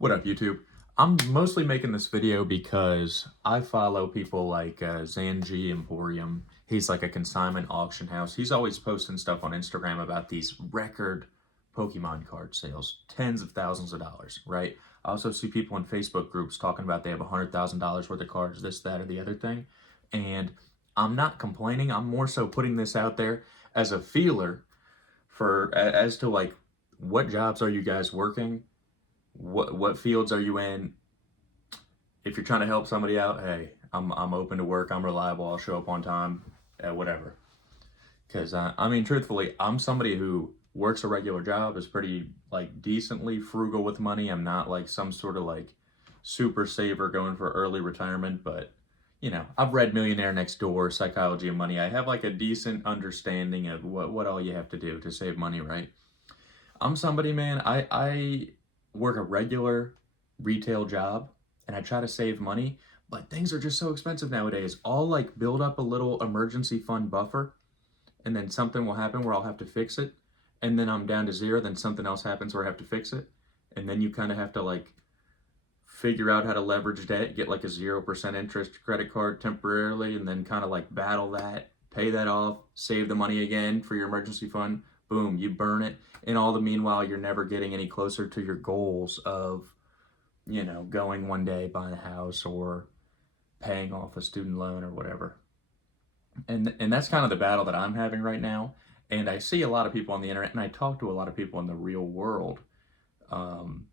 What up, YouTube? I'm mostly making this video because I follow people like Zanji Emporium. He's like a consignment auction house. He's always posting stuff on Instagram about these record Pokemon card sales, tens of thousands of dollars, right? I also see people in Facebook groups talking about they have $100,000 worth of cards, this, that, or the other thing. And I'm not complaining. I'm more so putting this out there as a feeler for as to like what jobs are you guys working? What fields are you in? If you're trying to help somebody out, hey, I'm open to work. I'm reliable. I'll show up on time. Whatever. Because I mean, truthfully, I'm somebody who works a regular job, is pretty like decently frugal with money. I'm not like some sort of like super saver going for early retirement, but you know, I've read Millionaire Next Door, Psychology of Money. I have like a decent understanding of what all you have to do to save money, right? I'm somebody, man, I work a regular retail job and I try to save money, but things are just so expensive nowadays. I'll like build up a little emergency fund buffer and then something will happen where I'll have to fix it. And then I'm down to zero, then something else happens where I have to fix it. And then you kind of have to like figure out how to leverage debt, get like a 0% interest credit card temporarily, and then kind of like battle that, pay that off, save the money again for your emergency fund. Boom, you burn it. And all the meanwhile, you're never getting any closer to your goals of, you know, going one day, buying a house or paying off a student loan or whatever. And that's kind of the battle that I'm having right now. And I see a lot of people on the internet, and I talk to a lot of people in the real world um,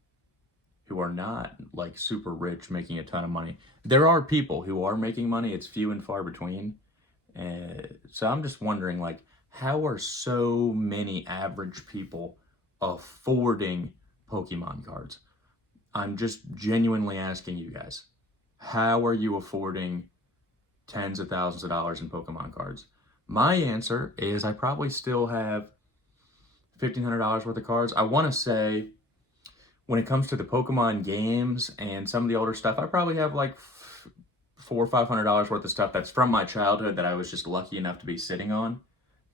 who are not like super rich, making a ton of money. There are people who are making money. It's few and far between. So I'm just wondering, like, how are so many average people affording Pokemon cards? I'm just genuinely asking you guys, how are you affording tens of thousands of dollars in Pokemon cards? My answer is I probably still have $1,500 worth of cards. I want to say when it comes to the Pokemon games and some of the older stuff, I probably have like $400 or $500 worth of stuff that's from my childhood that I was just lucky enough to be sitting on.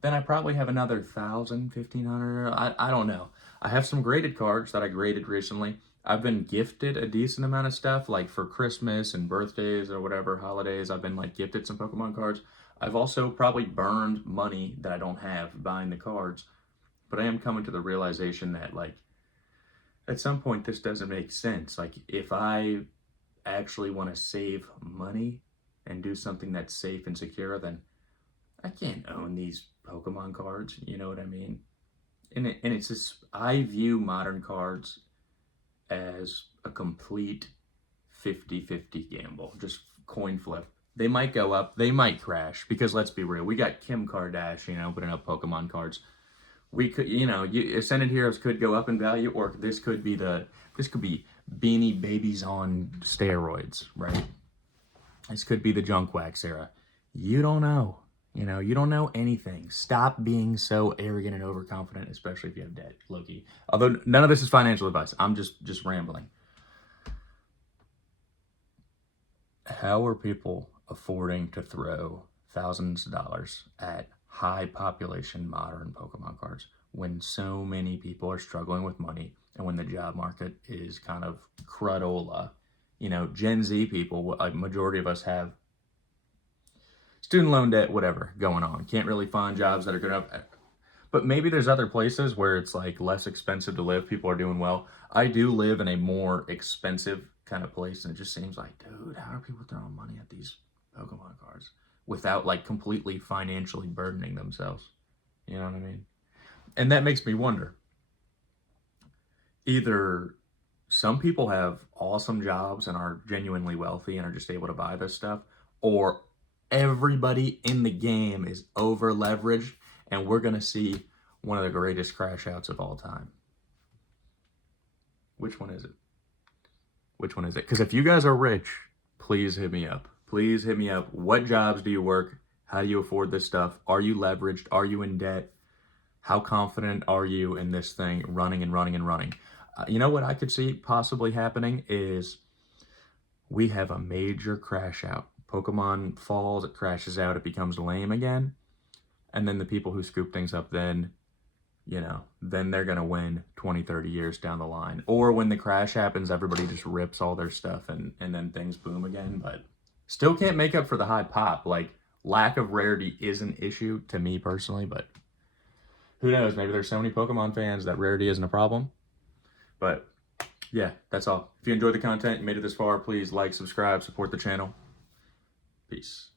Then I probably have another 1,000, 1,500. I don't know. I have some graded cards that I graded recently. I've been gifted a decent amount of stuff, like for Christmas and birthdays or whatever holidays. I've been like gifted some Pokemon cards. I've also probably burned money that I don't have buying the cards, but I am coming to the realization that like at some point this doesn't make sense. Like if I actually want to save money and do something that's safe and secure, then I can't own these Pokemon cards. You know what I mean? And it's just, I view modern cards as a complete 50-50 gamble, just coin flip. They might go up, they might crash, because let's be real, we got Kim Kardashian opening up Pokemon cards. We could, you know, Ascended Heroes could go up in value, or this could be Beanie Babies on steroids, right? This could be the junk wax era. You don't know. You know, you don't know anything. Stop being so arrogant and overconfident, especially if you have debt, Loki. Although none of this is financial advice. I'm just rambling. How are people affording to throw thousands of dollars at high population modern Pokemon cards when so many people are struggling with money and when the job market is kind of crudola? You know, Gen Z people, a majority of us have student loan debt, whatever, going on. Can't really find jobs that are good enough. But maybe there's other places where it's like less expensive to live. People are doing well. I do live in a more expensive kind of place, and it just seems like, dude, how are people throwing money at these Pokemon cards without like completely financially burdening themselves? You know what I mean? And that makes me wonder. Either some people have awesome jobs and are genuinely wealthy and are just able to buy this stuff, or everybody in the game is over leveraged and we're going to see one of the greatest crash outs of all time. Which one is it? Which one is it? Because if you guys are rich, please hit me up. Please hit me up. What jobs do you work? How do you afford this stuff? Are you leveraged? Are you in debt? How confident are you in this thing running and running and running? You know what I could see possibly happening is we have a major crash out. Pokemon falls, it crashes out, it becomes lame again. And then the people who scoop things up then you know, then they're going to win 20, 30 years down the line. Or when the crash happens, everybody just rips all their stuff and then things boom again. But still can't make up for the high pop. Like, lack of rarity is an issue to me personally, but who knows? Maybe there's so many Pokemon fans that rarity isn't a problem. But yeah, that's all. If you enjoyed the content, you made it this far, please like, subscribe, support the channel. Peace.